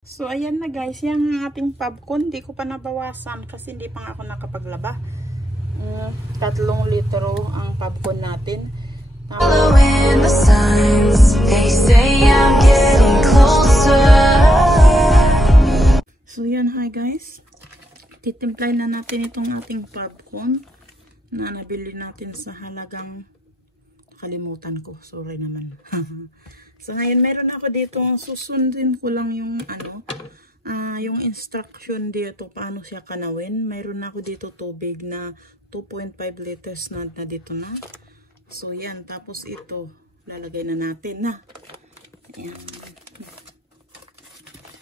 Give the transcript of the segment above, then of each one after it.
So, ayan na guys, yung ating popcorn, di ko pa nabawasan kasi hindi pa nga ako nakapaglaba. 3 litro ang popcorn natin. Following the signs, they say I'm getting closer. So, yan, hi guys. Titimplay na natin itong ating popcorn na nabili natin sa halagang kalimutan ko. Sorry naman. So, ngayon, meron ako dito, susundin ko lang yung, yung instruction dito, paano siya kanawin. Meron ako dito tubig na 2.5 liters na dito na. So, yan. Tapos, ito, lalagay na natin na. Ayan.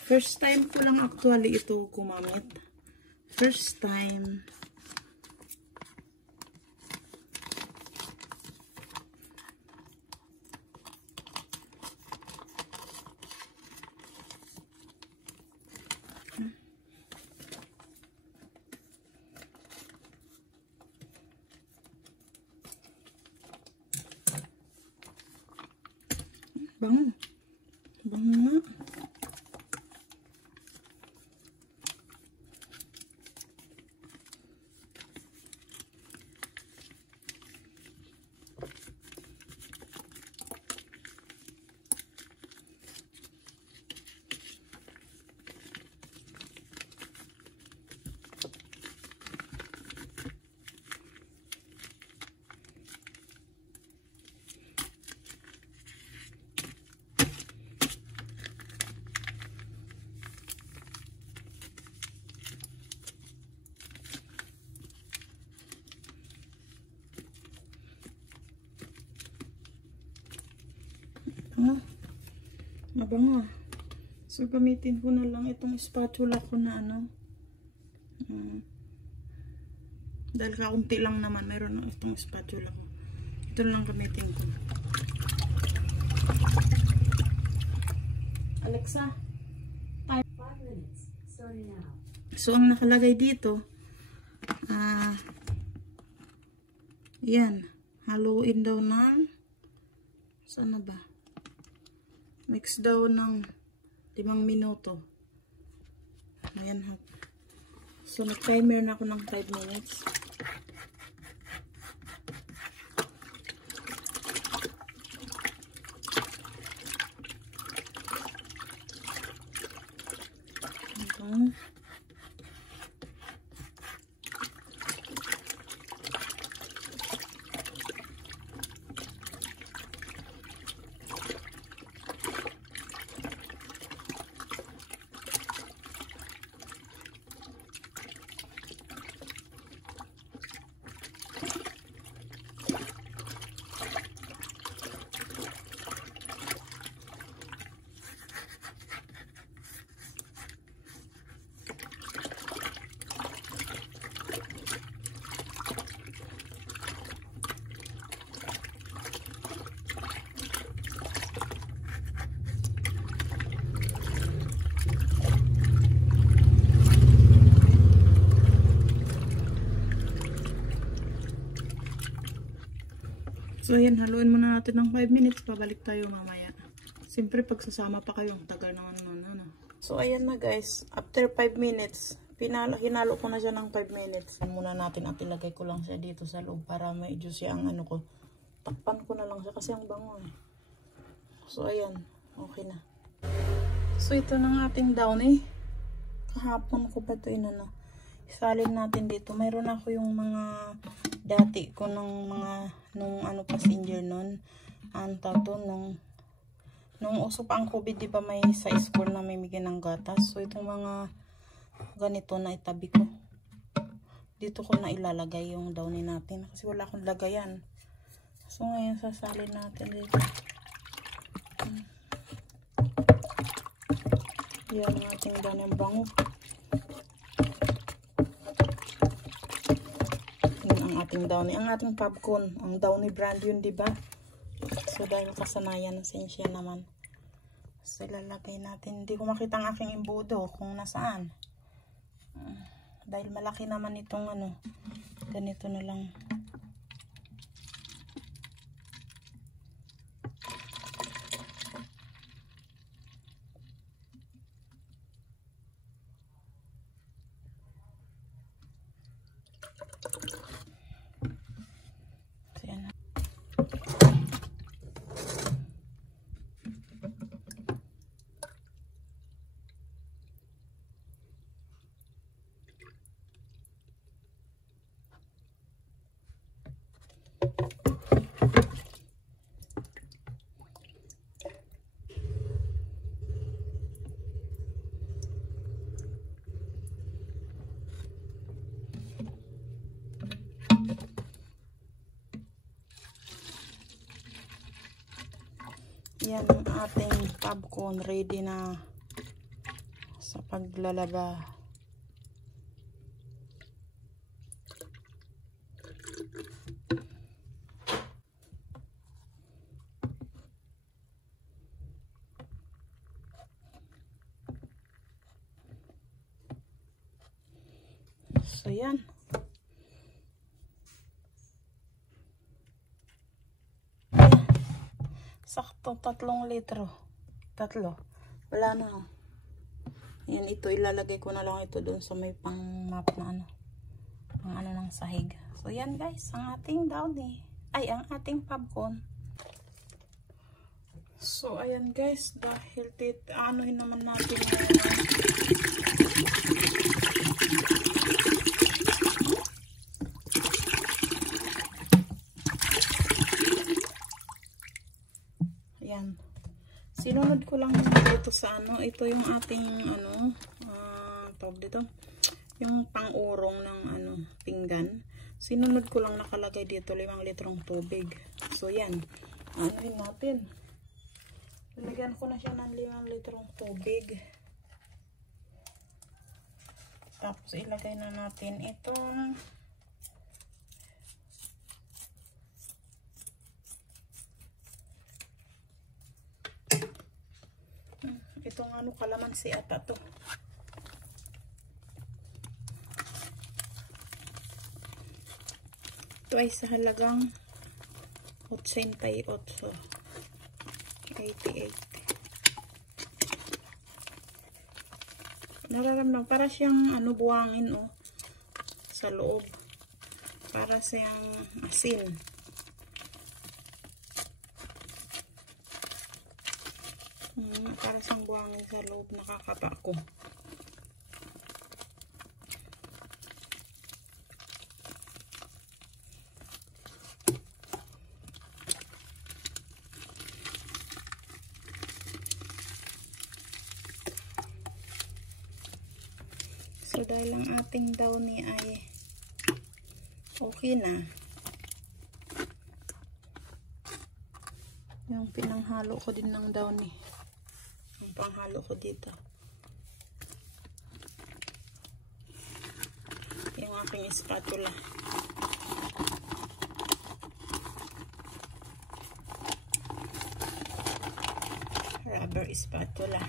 First time ko lang actually ito gumamit. First time. Bango. Bango nga. Mabango. So, gamitin ko na lang itong spatula ko na dahil kaunti lang naman, meron na itong spatula ko. Ito lang gamitin ko. Alexa, time. 5 minutes. Starting now. So, ang nakalagay dito, yan. Haluin daw ng, sana ba? Mix daw ng 5 minuto. Ayan ha. So, nag-timer na ako ng 5 minutes. Ito. So, ayan, haluin muna natin ng 5 minutes. Pabalik tayo mamaya. Siyempre, pagsasama pa kayo, tagal naman nun. So, ayan na guys. After 5 minutes, hinalo ko na siya ng 5 minutes. Muna natin at ilagay ko lang siya dito sa loob para medyo siya ang ko. Takpan ko na lang siya kasi ang bango eh. So, ayan. Okay na. So, ito na ang ating downy. Kahapon ko pa ito isalin natin dito. Mayroon ako yung mga dati ko ng mga nung passenger nun. Ang tato nung uso pa ang COVID, di ba may sa school na may bigyan ng gatas. So itong mga ganito na itabi ko. Dito ko na ilalagay yung downy natin kasi wala akong lagayan. So ngayon sasalin natin dito. Yan ang ating downy, ang bango. Ating downy, ang ating popcorn, ang downy brand yun, di ba? So dahil kasanayan, sensya naman. So ilalagay natin. Hindi ko makita ang aking imbudo kung nasaan. Dahil malaki naman itong ganito na lang. Yan ang ating popcorn ready na sa paglalaba. So yan. Sakto 3 litro. 3. Wala na. Yan, ito ilalagay ko na lang ito doon sa may pang map na ano. Pang ano ng sahig. So yan guys, ang ating downy. Ay, ang ating popcorn. So ayan guys, dahil anuhin naman natin yan. Sinunod ko lang dito sa ano, ito yung ating ano, tawag dito, yung pang-urong ng ano, pinggan. Sinunod ko lang nakalagay dito 5 litrong tubig. So yan, anuhin natin. Lagyan ko na siya ng 5 litrong tubig. Tapos ilagay na natin itong ano, kalamansi ata to. Ito ay sa halagang 88. 88. Nararamdaman para siyang ano, buwangin oh, sa loob. Para siyang asin. Para siyang buwangin sa loob, nakakapa ko. So dahil ang ating downy ay okay na, yung pinanghalo ko din ng downy, yung panghalo ko dito, yung aking spatula. Rubber spatula.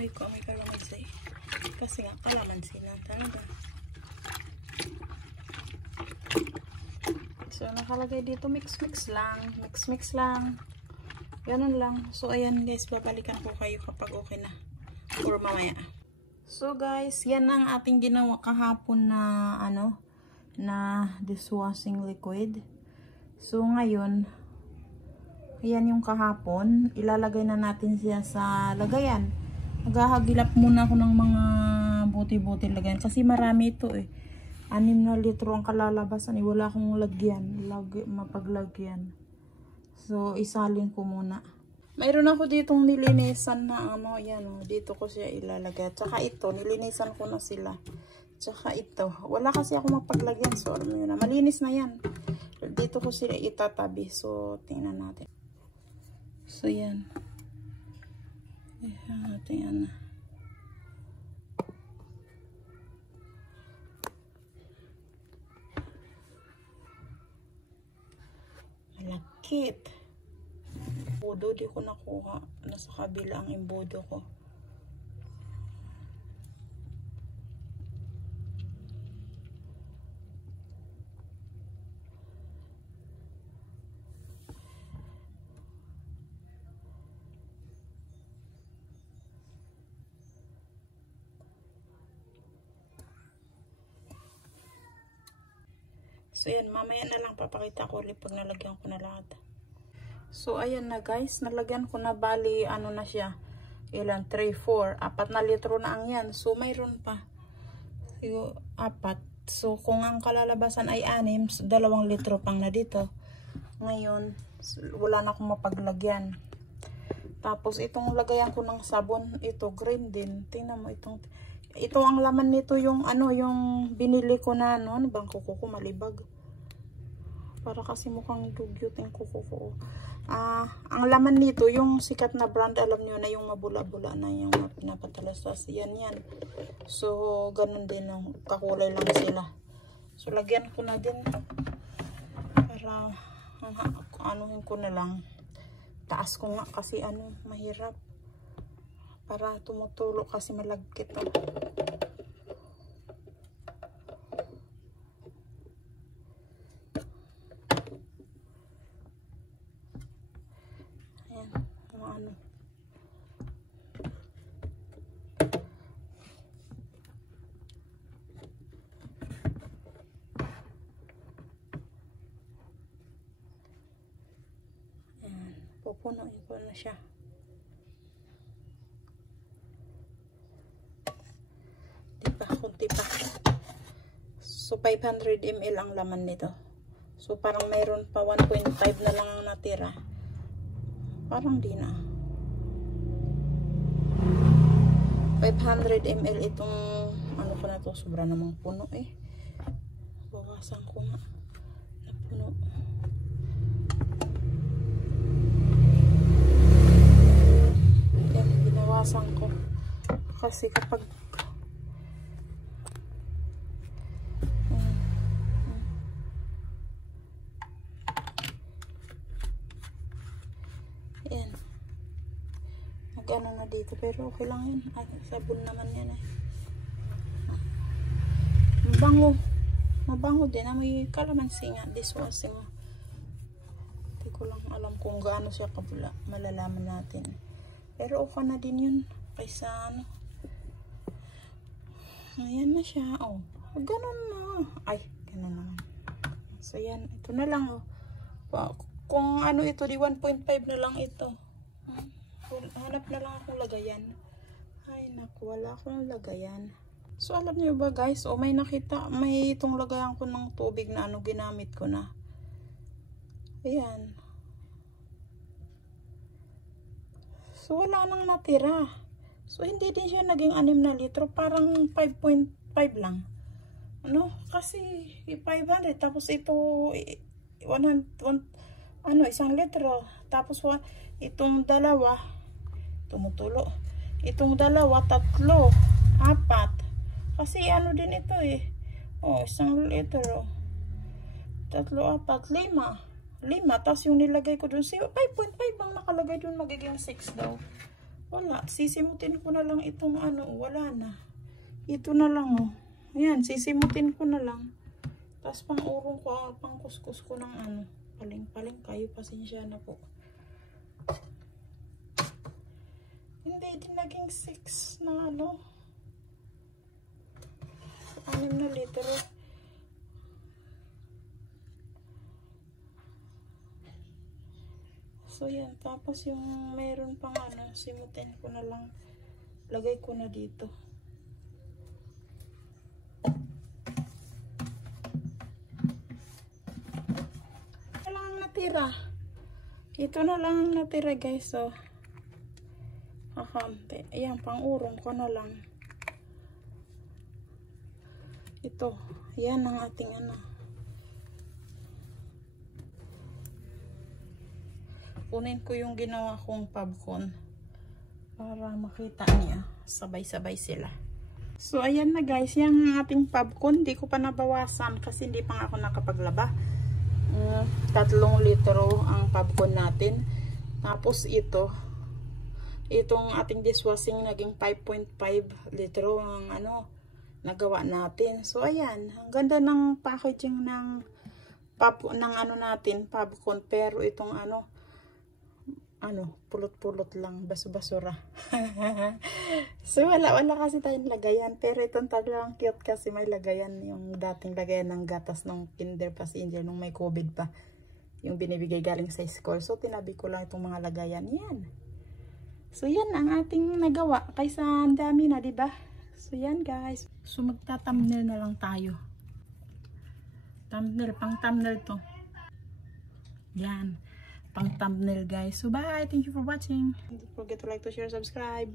May kalamansi. Kasi nga kalamansi na talaga. So nakalagay dito mix lang. Mix lang. Ganun lang. So ayan guys, babalikan ko kayo kapag okay na. Or mamaya. So guys, yan ang ating ginawa kahapon na ano, na dishwashing liquid. So ngayon, ayan yung kahapon. Ilalagay na natin siya sa lagayan. Naghahagilap muna ako ng mga buti-buti lagayan. Kasi marami ito eh. 6 na litro ang kalalabasan eh. Wala akong lagyan. Mapaglagyan. So, isalin ko muna. Mayroon ako ditong nilinisan na ano. Yan o. Dito ko siya ilalagay. Tsaka ito. Nilinisan ko na sila. Tsaka ito. Wala kasi ako mapaglagyan. So, alam nyo na. Malinis na yan. Dito ko sila itatabi. So, tingnan natin. So, yan. Ayan natin yan. Malakit. Imbodo di ko nakuha. Nasa kabila ang imbodo ko. So yan, mamaya na lang papakita ko ulit pag nalagyan ko na lahat. So, ayan na guys. Nalagyan ko na, bali, ano na siya. Ilan? 3, 4. 4 na litro na ang yan. So, mayroon pa. Yung 4. So, kung ang kalalabasan ay 6, 2 litro pang na dito. Ngayon, wala na akong mapaglagyan. Tapos, itong lagayan ko ng sabon, ito, green din. Tingnan mo, ito ang laman nito, yung ano, yung binili ko na, ano bang kuko ko, malibag. Para kasi mukhang dugyot yung kuko ko. Ang laman nito, yung sikat na brand, alam nyo na, yung mabula-bula na, yung pinapatalastas. Yan. So, ganun din, kakulay lang sila. So, lagyan ko na din. Para, anuhin ko na lang. Taas ko nga kasi, mahirap. Para tumutulo kasi malagkit. Ayan, ano. Ayan, pupunuin ko na siya. Kunti pa. So, 500 ml ang laman nito. So, parang mayroon pa 1.5 na lang ang natira. Parang di na. 500 ml itong, ano ko na to, sobra namang puno eh. Bawasan ko nga. Napuno. Yan, binawasan ko. Kasi kapag ano na dito, pero okay lang yan. Sabon naman yan eh. Mabango din. May kalamansi nga, dishwashing. Hindi ko lang alam kung gaano siya kabula. Malalaman natin. Pero okay na din yun. Kaysa ano. Ayan na siya. Oh, ganun na. Ay, ganun naman. So yan, ito na lang oh. Kung ano ito, di 1.5 na lang ito. Hanap na lang akong lagayan. Ay naku, wala akong lagayan. So alam niyo ba guys, may nakita, may itong lagayan ko ng tubig na ginamit ko na. Ayan. So wala nang natira. So hindi din siya naging 6 na litro, parang 5.5 lang. Kasi 500 tapos ito 100, 1 litro. Tapos itong dalawa tumutulo. Itong dalawa, 3, 4. Kasi din ito eh. Oh, 1 litro. 3, 4, 5. 5. Tapos yung nilagay ko dun, 5.5 ang nakalagay dun, magiging 6 daw. Wala. Sisimutin ko na lang itong wala na. Ito na lang oh. Ayan, sisimutin ko na lang. Tapos pang-urong ko, pang-kuskus ko ng paling-paling kayo, pasensya na po. Hindi din naging 6 na 6 na litro. So yan, tapos yung mayroon pang simutin ko na lang, lagay ko na dito. Kailangan natira. Ito na lang ang natira guys, so kakampi. Ayan, pang-urong ko na lang. Ito, yan ang ating kunin ko yung ginawa kong popcorn para makita niya. Sabay-sabay sila. So, ayan na guys, yung ating popcorn. Hindi ko pa nabawasan kasi hindi pa nga ako nakapaglaba. 3 litro ang popcorn natin. Tapos itong ating dishwashing naging 5.5 litro ang nagawa natin. So ayan, ang ganda ng packaging ng natin, popcorn, pero itong pulot-pulot lang, baso-basura. So wala kasi tayong lagayan, pero itong talagang cute kasi may lagayan, yung dating lagayan ng gatas ng Kinder Passenger nung may COVID pa. yung binibigay galing sa school. So, tinabi ko lang itong mga lagayan. Yan. So, yan ang ating nagawa. Kaysa ang dami na, diba? So, yan guys. So, magta-thumbnail na lang tayo. Thumbnail, pang thumbnail to. Yan. Pang thumbnail guys. So, bye! Thank you for watching. Don't forget to like, to share, subscribe.